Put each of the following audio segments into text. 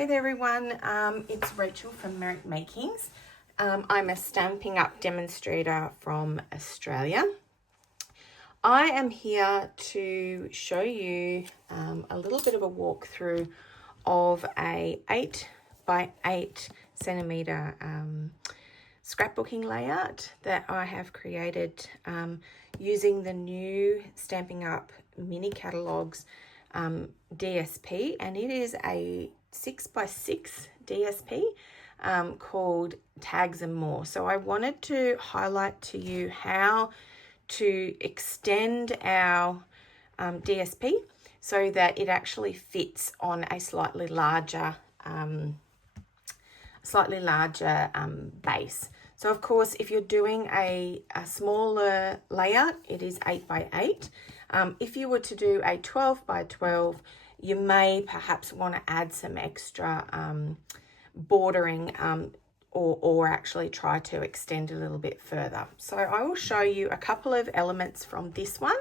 Hey there everyone, it's Rachel from Merrick Makings. I'm a Stampin' Up demonstrator from Australia. I am here to show you a little bit of a walkthrough of a 8 by 8 centimeter scrapbooking layout that I have created using the new Stampin' Up mini catalogs DSP, and it is a 6 by 6 DSP called Tags and More. So I wanted to highlight to you how to extend our DSP so that it actually fits on a slightly larger base. So of course, if you're doing a smaller layout, it is 8 by 8. If you were to do a 12 by 12, you may perhaps want to add some extra bordering or actually try to extend a little bit further. So I will show you a couple of elements from this one,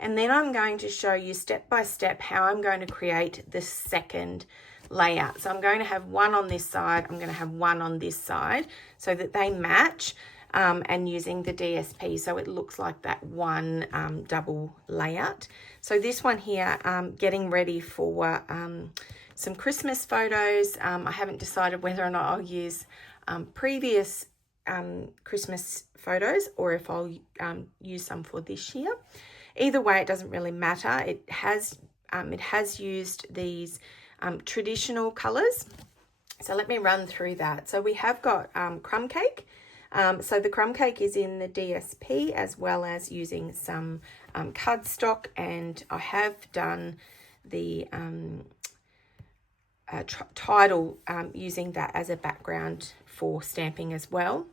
and then I'm going to show you step by step how I'm going to create the second layout. So I'm going to have one on this side, I'm going to have one on this side so that they match, and using the DSP so it looks like that one double layout. So this one here, getting ready for some Christmas photos. I haven't decided whether or not I'll use previous Christmas photos or if I'll use some for this year. Either way, it doesn't really matter. It has used these traditional colors. So let me run through that. So we have got crumb cake. So the crumb cake is in the DSP as well as using some cardstock, and I have done the title using that as a background for stamping as well.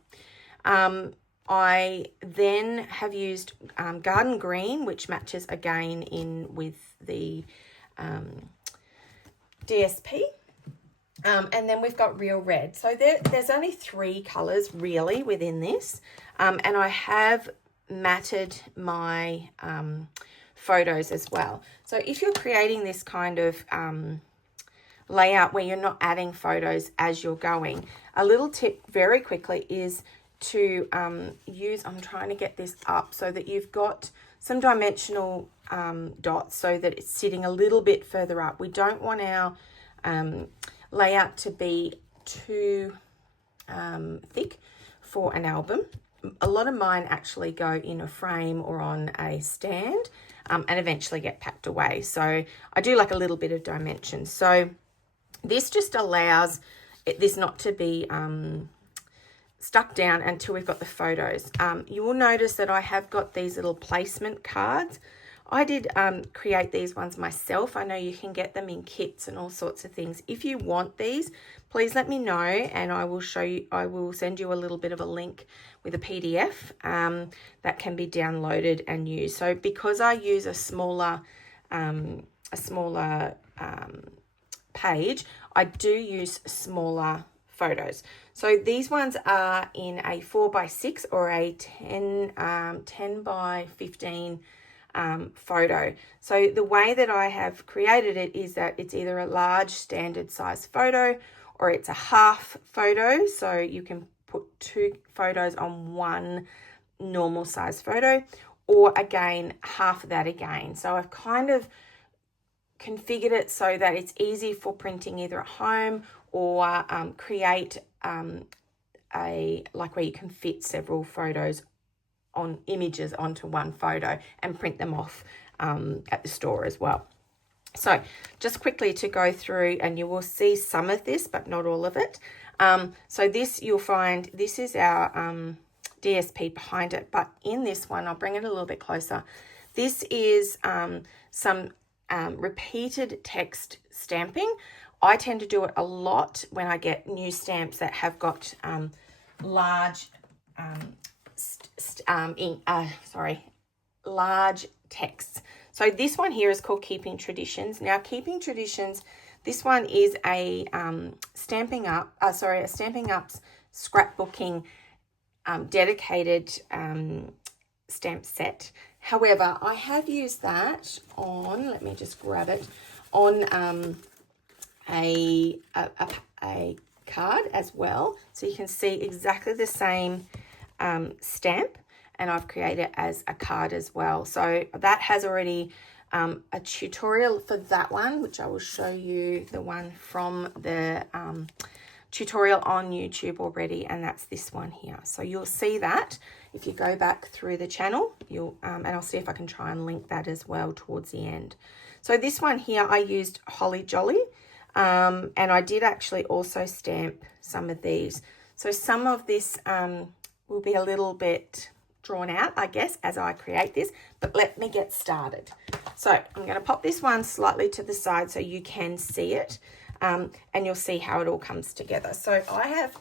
I then have used garden green, which matches again in with the DSP. And then we've got real red. So there's only 3 colors really within this. And I have matted my photos as well. So if you're creating this kind of layout where you're not adding photos as you're going, a little tip very quickly is to use, I'm trying to get this up so that you've got some dimensional dots so that it's sitting a little bit further up. We don't want our layout to be too thick for an album. A lot of mine actually go in a frame or on a stand and eventually get packed away. So I do like a little bit of dimension. So this just allows this not to be stuck down until we've got the photos. You will notice that I have got these little placement cards. I did create these ones myself. I know you can get them in kits and all sorts of things. If you want these, please let me know and I will show you, I will send you a little bit of a link with a PDF that can be downloaded and used. So because I use a smaller page, I do use smaller photos. So these ones are in a 4 by 6 or a 10 by 15 photo. So the way that I have created it is that it's either a large standard size photo or it's a half photo. So you can put 2 photos on one normal size photo, or again, half of that again. So I've kind of configured it so that it's easy for printing either at home or create like where you can fit several photos on images onto one photo and print them off at the store as well. So just quickly to go through, and you will see some of this but not all of it. So this, you'll find this is our DSP behind it, but in this one, I'll bring it a little bit closer. This is some repeated text stamping. I tend to do it a lot when I get new stamps that have got large large texts. So this one here is called Keeping Traditions. Now, Keeping Traditions, this one is a Stampin' Up's scrapbooking dedicated stamp set. However, I have used that on, let me just grab it, on a card as well. So you can see exactly the same stamp, and I've created it as a card as well. So that has already a tutorial for that one, which I will show you the one from the tutorial on YouTube already, and that's this one here. So you'll see that if you go back through the channel, you'll and I'll see if I can try and link that as well towards the end. So this one here, I used Holly Jolly, and I did actually also stamp some of these. So some of this will be a little bit drawn out, I guess, as I create this, but let me get started. So I'm going to pop this one slightly to the side so you can see it. And you'll see how it all comes together. So I have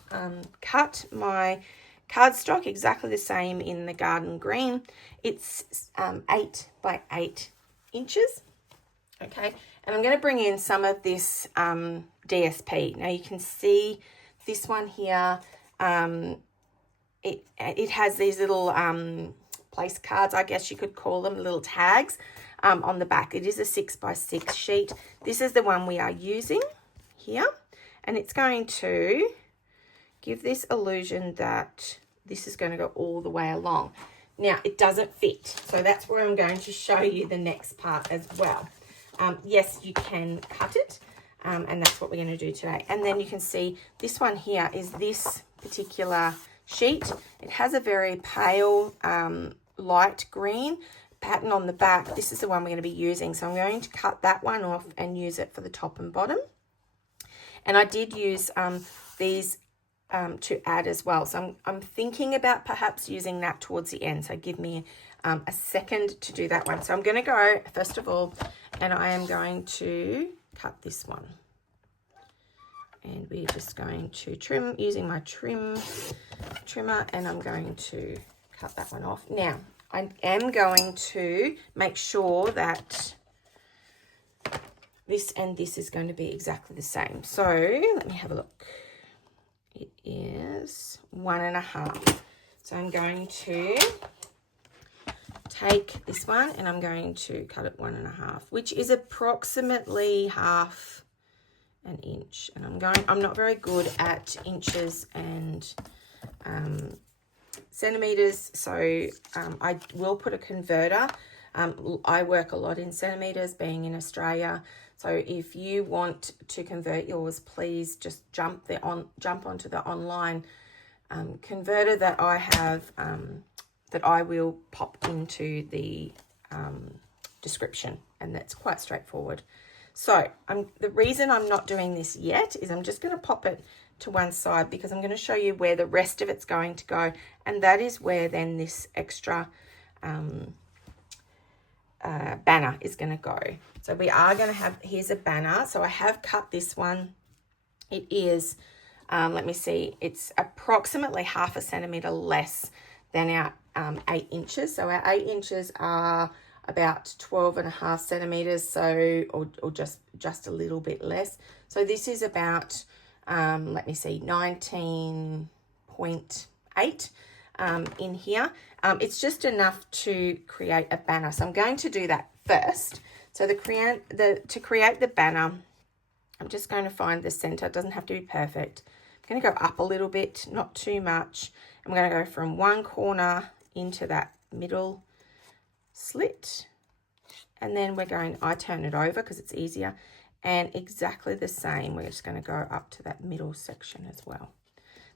cut my cardstock exactly the same in the garden green. It's 8 by 8 inches. Okay, and I'm going to bring in some of this DSP. Now you can see this one here. It has these little place cards, I guess you could call them, little tags on the back. It is a 6 by 6 sheet. This is the one we are using here, and it's going to give this illusion that this is going to go all the way along. Now it doesn't fit, so that's where I'm going to show you the next part as well. Yes, you can cut it, and that's what we're going to do today. And then you can see this one here is this particular sheet. It has a very pale light green pattern on the back. This is the one we're going to be using, so I'm going to cut that one off and use it for the top and bottom. And I did use these to add as well. So I'm thinking about perhaps using that towards the end. So give me a second to do that one. So I'm going to go, first of all, and I am going to cut this one. And we're just going to trim using my trimmer, and I'm going to cut that one off. Now, I am going to make sure that this and this is going to be exactly the same. So let me have a look. It is 1.5. So I'm going to take this one and I'm going to cut it 1.5, which is approximately half an inch. And I'm not very good at inches and centimeters, so I will put a converter. I work a lot in centimeters, being in Australia. So if you want to convert yours, please just jump onto the online converter that I have, that I will pop into the description, and that's quite straightforward. So the reason I'm not doing this yet is I'm just going to pop it to one side because I'm going to show you where the rest of it's going to go, and that is where then this extra banner is going to go. So we are going to have, here's a banner. So I have cut this one. It is, let me see, it's approximately 0.5 centimeter less than our 8 inches. So our 8 inches are about 12.5 centimeters, so or just a little bit less. So this is about let me see, 19.8 in here. It's just enough to create a banner. So I'm going to do that first. So to create the banner, I'm just going to find the center. It doesn't have to be perfect. I'm going to go up a little bit, not too much. I'm going to go from one corner into that middle slit, and then I turn it over because it's easier, and exactly the same, we're just going to go up to that middle section as well.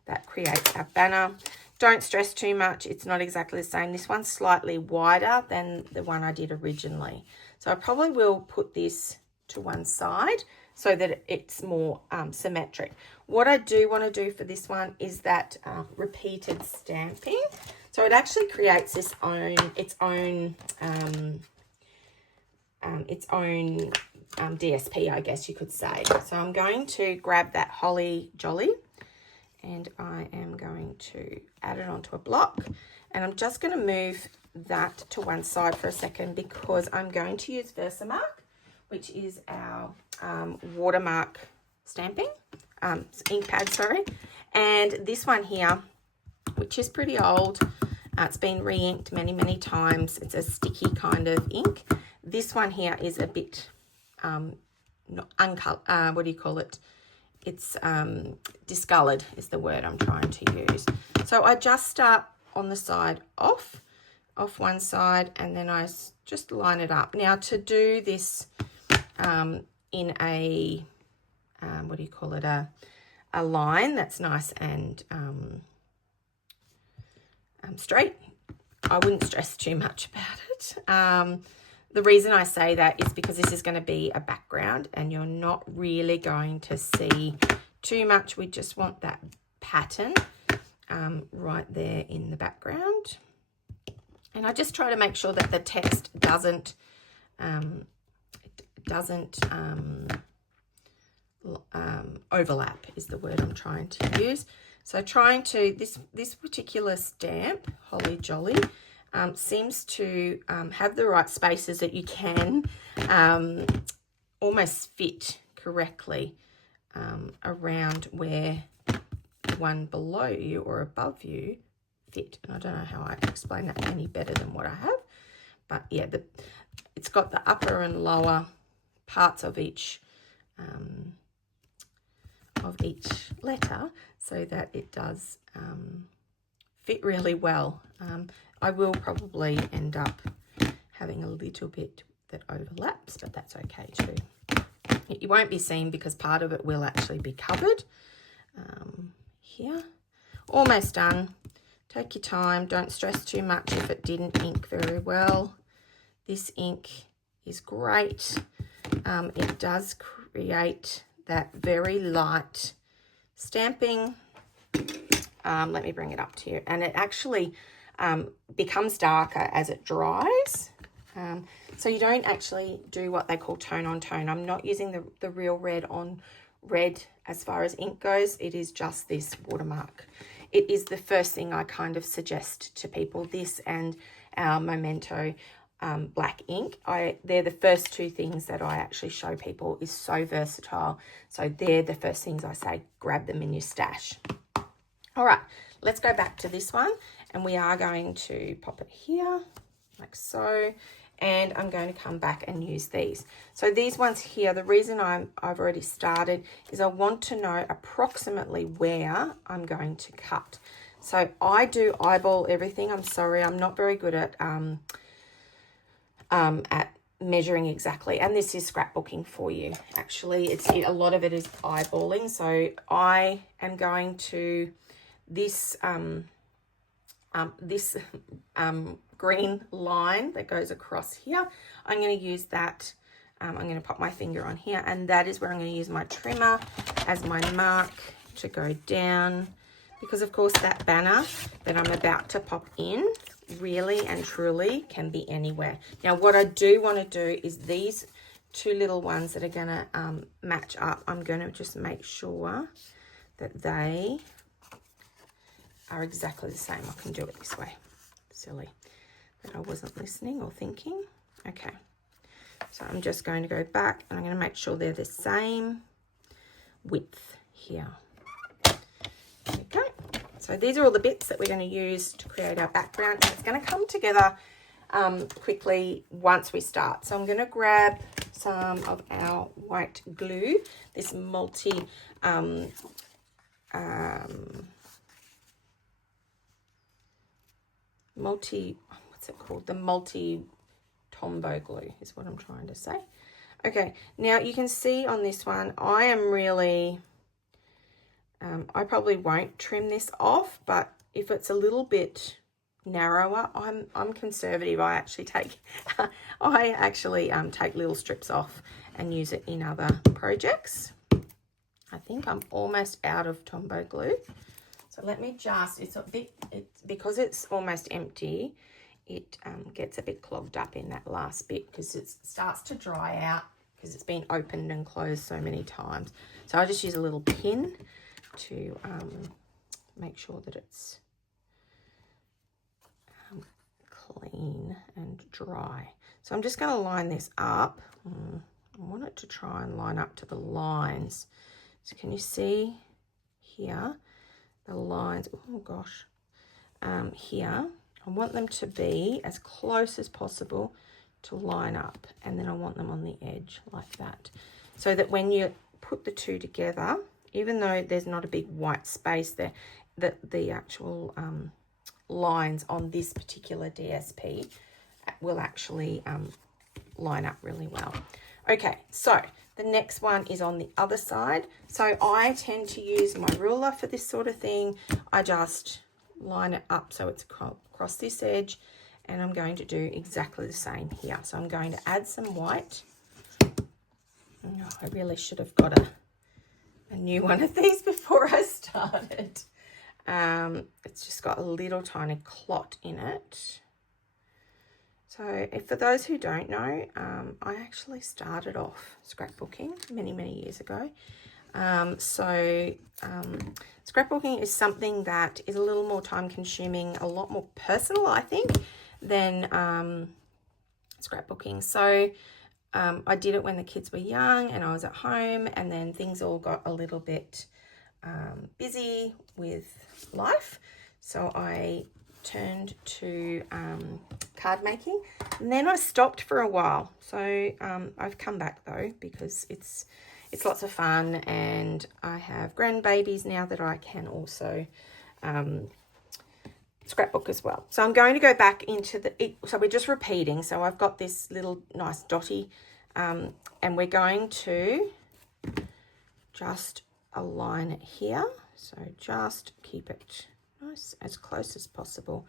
That creates our banner. Don't stress too much, it's not exactly the same. This one's slightly wider than the one I did originally, so I probably will put this to one side so that it's more symmetric. What I do want to do for this one is that repeated stamping. So it actually creates its own DSP, I guess you could say. So I'm going to grab that Holly Jolly and I am going to add it onto a block, and I'm just going to move that to one side for a second because I'm going to use Versamark, which is our watermark stamping, ink pad, sorry. And this one here, which is pretty old, it's been re-inked many times. It's a sticky kind of ink. This one here is a bit not uncolor, what do you call it? It's discolored is the word I'm trying to use. So I just start on the side off one side, and then I just line it up. Now to do this in a, what do you call it, a line that's nice and straight, I wouldn't stress too much about it. The reason I say that is because this is going to be a background and you're not really going to see too much. We just want that pattern right there in the background. And I just try to make sure that the text doesn't overlap is the word I'm trying to use. So trying to, this particular stamp, Holly Jolly, seems to have the right spaces that you can almost fit correctly around where the one below you or above you fit. And I don't know how I can explain that any better than what I have. But yeah, it's got the upper and lower parts of each letter so that it does fit really well. I will probably end up having a little bit that overlaps, but that's okay too. You won't be seen because part of it will actually be covered. Here, almost done. Take your time, don't stress too much if it didn't ink very well. This ink is great. It does create that very light stamping. Let me bring it up to you. And it actually becomes darker as it dries. So you don't actually do what they call tone on tone. I'm not using the real red on red as far as ink goes. It is just this watermark. It is the first thing I kind of suggest to people. This and our Memento black ink. They're the first two things that I actually show people. Is so versatile. So they're the first things I say, grab them in your stash. All right, let's go back to this one, and we are going to pop it here like so, and I'm going to come back and use these. So these ones here, the reason I've already started is I want to know approximately where I'm going to cut. So I do eyeball everything. I'm sorry, I'm not very good at measuring exactly, and this is scrapbooking for you. Actually, a lot of it is eyeballing. So I am going to this green line that goes across here. I'm going to use that. I'm going to pop my finger on here, and that is where I'm going to use my trimmer as my mark to go down, because of course that banner that I'm about to pop in really and truly can be anywhere. Now what I do want to do is these two little ones that are going to match up, I'm going to just make sure that they are exactly the same. I can do it this way. Silly that I wasn't listening or thinking. Okay, so I'm just going to go back and I'm going to make sure they're the same width here. Okay, so these are all the bits that we're going to use to create our background, and it's going to come together quickly once we start. So I'm going to grab some of our white glue, this what's it called? The multi Tombow glue is what I'm trying to say. Okay, now you can see on this one, I am really, I probably won't trim this off, but if it's a little bit narrower, I'm conservative. I actually take, take little strips off and use it in other projects. I think I'm almost out of Tombow glue. So let me just, because it's almost empty, it gets a bit clogged up in that last bit because it starts to dry out because it's been opened and closed so many times. So I just use a little pin to make sure that it's clean and dry. So I'm just going to line this up. I want it to try and line up to the lines. So can you see here? The lines, oh gosh, here, I want them to be as close as possible to line up, and then I want them on the edge like that. so that when you put the two together, even though there's not a big white space there, that the actual lines on this particular DSP will actually line up really well. Okay, so the next one is on the other side. So I tend to use my ruler for this sort of thing. I just line it up so it's across this edge, and I'm going to do exactly the same here. So I'm going to add some white. Oh, I really should have got a new one of these before I started. It's just got a little tiny clot in it. So for those who don't know, I actually started off scrapbooking many years ago. Scrapbooking is something that is a little more time consuming, a lot more personal, I think, than scrapbooking. So I did it when the kids were young and I was at home, and then things all got a little bit busy with life. So I turned to card making, and then I stopped for a while. So I've come back though, because it's lots of fun, and I have grandbabies now that I can also scrapbook as well. So I'm going to go back into so we're just repeating. So I've got this little nice dotty, and we're going to just align it here. So just keep it nice, as close as possible.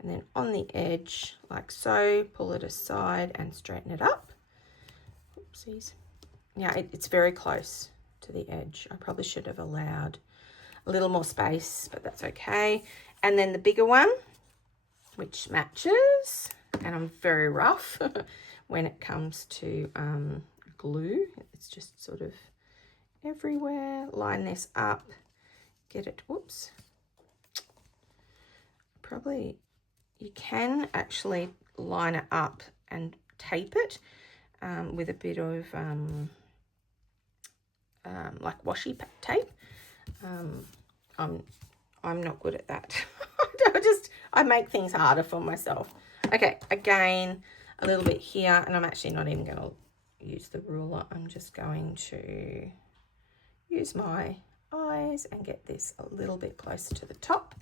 And then on the edge, like so, pull it aside and straighten it up. Oopsies. Yeah, it's very close to the edge. I probably should have allowed a little more space, but that's okay. And then the bigger one, which matches, and I'm very rough when it comes to glue. It's just sort of everywhere. Line this up, get it, whoops. Probably, you can actually line it up and tape it with a bit of like washi tape. I'm not good at that. I make things harder for myself. Okay, again, a little bit here, and I'm actually not even going to use the ruler. I'm just going to use my eyes and get this a little bit closer to the top,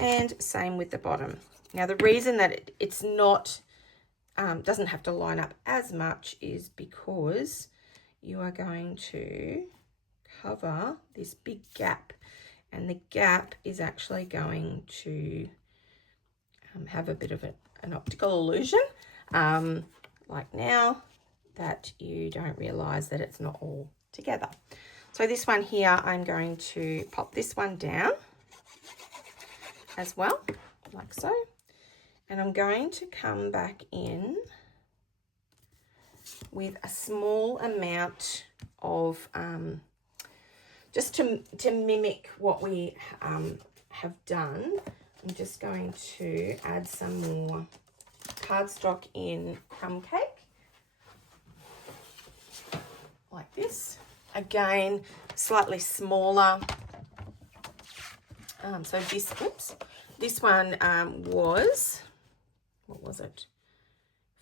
and same with the bottom. Now, the reason that it's not doesn't have to line up as much is because you are going to cover this big gap, and the gap is actually going to have a bit of an optical illusion, like now, that you don't realize that it's not all together. So this one here, I'm going to pop this one down as well, like so, and I'm going to come back in with a small amount of just to mimic what we have done. I'm just going to add some more cardstock in crumb cake, like this. Again, slightly smaller. So this one was, what was it?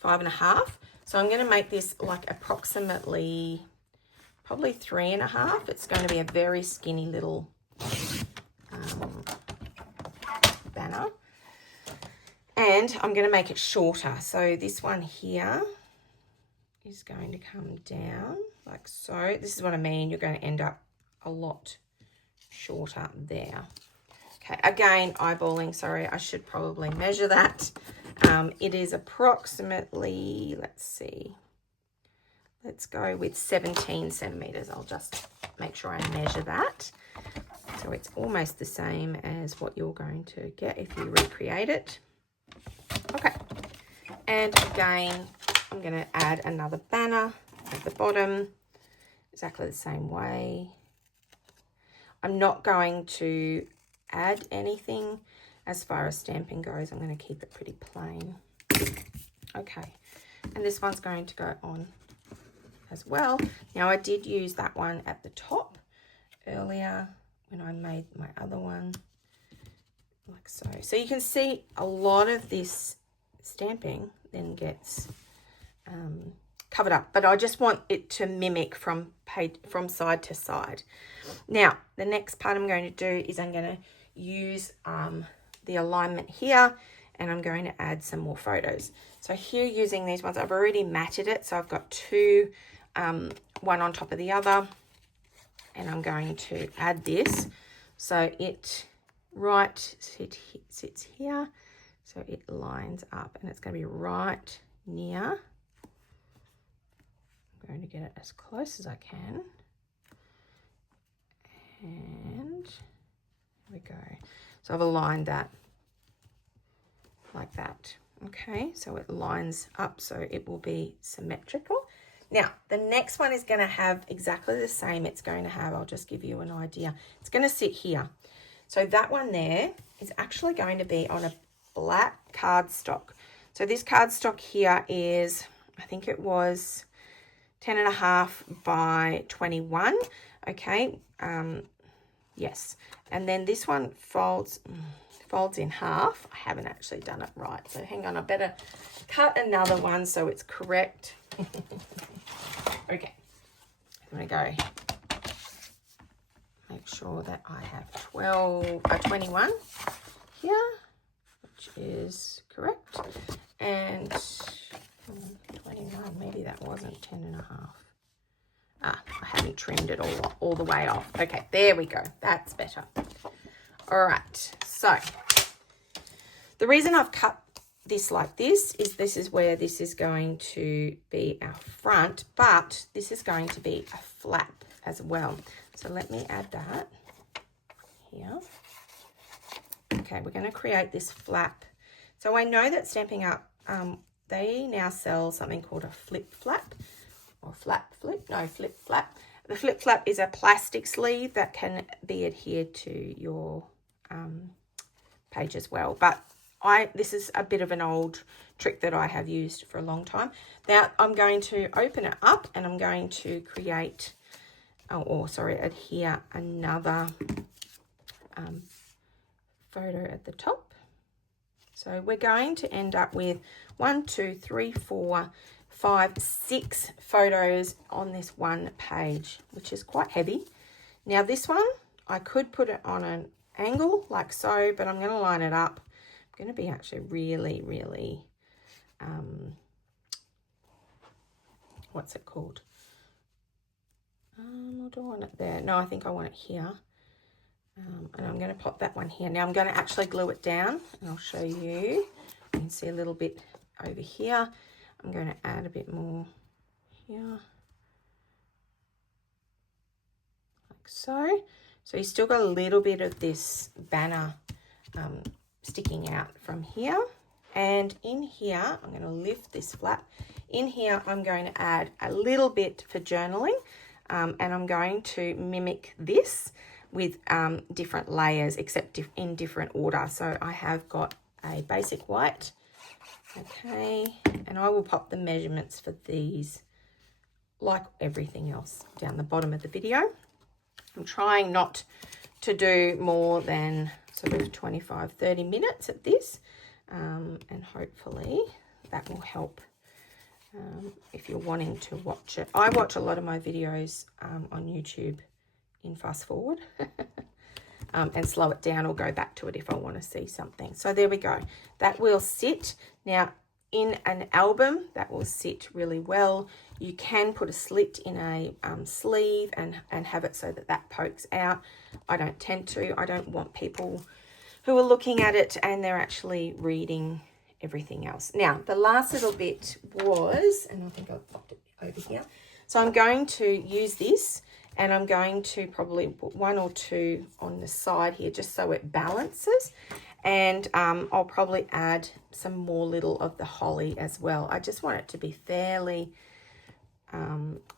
5.5. So I'm going to make this like approximately probably 3.5. It's going to be a very skinny little banner. And I'm going to make it shorter. So this one here is going to come down like so. This is what I mean. You're going to end up a lot shorter there. Okay, again, eyeballing. Sorry, I should probably measure that. It is approximately, let's see. Let's go with 17 centimeters. I'll just make sure I measure that. So it's almost the same as what you're going to get if you recreate it. Okay, and again, I'm going to add another banner at the bottom, exactly the same way. I'm not going to add anything as far as stamping goes. I'm going to keep it pretty plain. Okay, and this one's going to go on as well. Now, I did use that one at the top earlier when I made my other one, like so. So you can see a lot of this stamping then gets covered up, but I just want it to mimic from side to side. Now, the next part I'm going to do is I'm going to use the alignment here, and I'm going to add some more photos. So here, using these ones, I've already matted it, so I've got two, one on top of the other, and I'm going to add this so it sits here, so it lines up, and it's going to be right near. I'm going to get it as close as I can, and there we go. So I've aligned that like that. Okay, so it lines up so it will be symmetrical. Now, the next one is going to have exactly the same. It's going to have, I'll just give you an idea. It's going to sit here. So that one there is actually going to be on a black cardstock. So this cardstock here is, I think it was 10.5 by 21. Okay, yes. And then this one folds in half. I haven't actually done it right, so hang on, I better cut another one so it's correct. Okay, I'm going to go make sure that I have 21 here, which is correct, and 21, maybe that wasn't 10.5. I haven't trimmed it all the way off. Okay, there we go. That's better. All right, so the reason I've cut this like this is where this is going to be our front, but this is going to be a flap as well. So let me add that here. Okay, we're going to create this flap. So I know that Stampin' Up, they now sell something called a flip flap, or flip flap. The flip flap is a plastic sleeve that can be adhered to your page as well, but this is a bit of an old trick that I have used for a long time. Now I'm going to open it up, and I'm going to create, adhere another photo at the top. So we're going to end up with 1, 2, 3, 4, 5, 6 photos on this one page, which is quite heavy. Now this one, I could put it on an angle like so, but I'm going to line it up. I'm going to be actually really, what's it called? I don't want it there. No, I think I want it here. And I'm going to pop that one here. Now I'm going to actually glue it down, and I'll show you. You can see a little bit over here. I'm going to add a bit more here, like so. So you still got a little bit of this banner sticking out from here. And in here, I'm going to lift this flap. In here, I'm going to add a little bit for journaling, and I'm going to mimic this with different layers, except in different order. So I have got a basic white, okay, and I will pop the measurements for these, like everything else, down the bottom of the video. I'm trying not to do more than sort of 25-30 minutes at this, and hopefully that will help if you're wanting to watch it. I watch a lot of my videos on YouTube in fast forward and slow it down, or go back to it if I want to see something. So there we go. That will sit. Now in an album, that will sit really well. You can put a slit in a sleeve and have it so that pokes out. I don't tend to. I don't want people who are looking at it and they're actually reading everything else. Now, the last little bit was, and I think I've popped it over here. So I'm going to use this, and I'm going to probably put 1 or 2 on the side here just so it balances. And I'll probably add some more little of the holly as well. I just want it to be fairly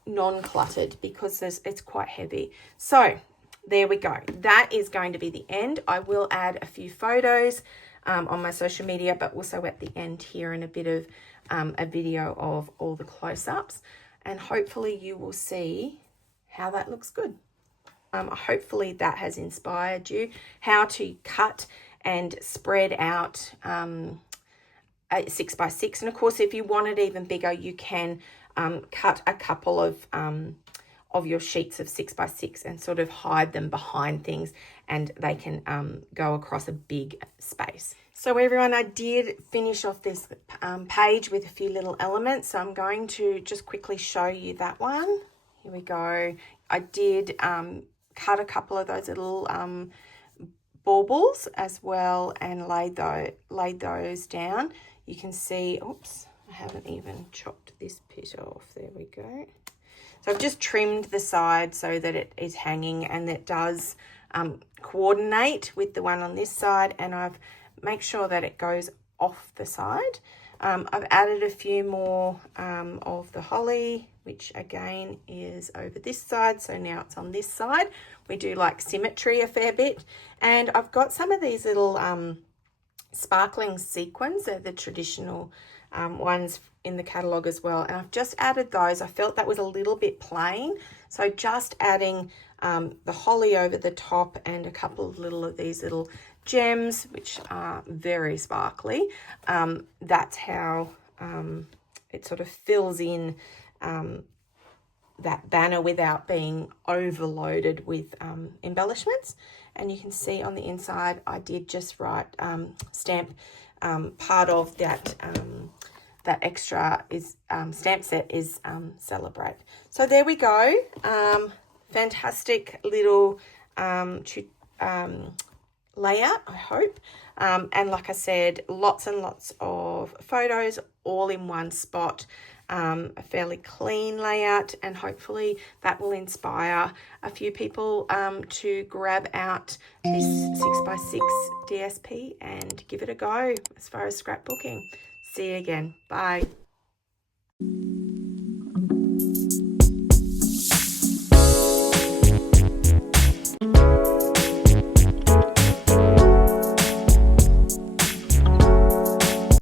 non-cluttered because it's quite heavy. So there we go. That is going to be the end. I will add a few photos on my social media, but also at the end here in a bit of a video of all the close-ups. And hopefully you will see how that looks good. Hopefully that has inspired you how to cut and spread out 6x6, and of course if you want it even bigger, you can cut a couple of your sheets of 6x6 and sort of hide them behind things, and they can go across a big space. So everyone, I did finish off this page with a few little elements, so I'm going to just quickly show you that one. Here we go. I did cut a couple of those little baubles as well and laid those down. You can see, oops, I haven't even chopped this bit off. There we go. So I've just trimmed the side so that it is hanging and it does coordinate with the one on this side, and I've make sure that it goes off the side. I've added a few more of the holly, which again is over this side, so now it's on this side. We do like symmetry a fair bit, and I've got some of these little sparkling sequins. They're the traditional ones in the catalogue as well, and I've just added those. I felt that was a little bit plain, so just adding the holly over the top and a couple of these little gems, which are very sparkly. That's how it sort of fills in that banner without being overloaded with embellishments. And you can see on the inside I did just write stamp part of that that extra is stamp set is celebrate. So there we go. Fantastic little layout, I hope. And like I said, lots and lots of photos all in one spot. A fairly clean layout, and hopefully that will inspire a few people to grab out this 6x6 DSP and give it a go as far as scrapbooking. See you again. Bye.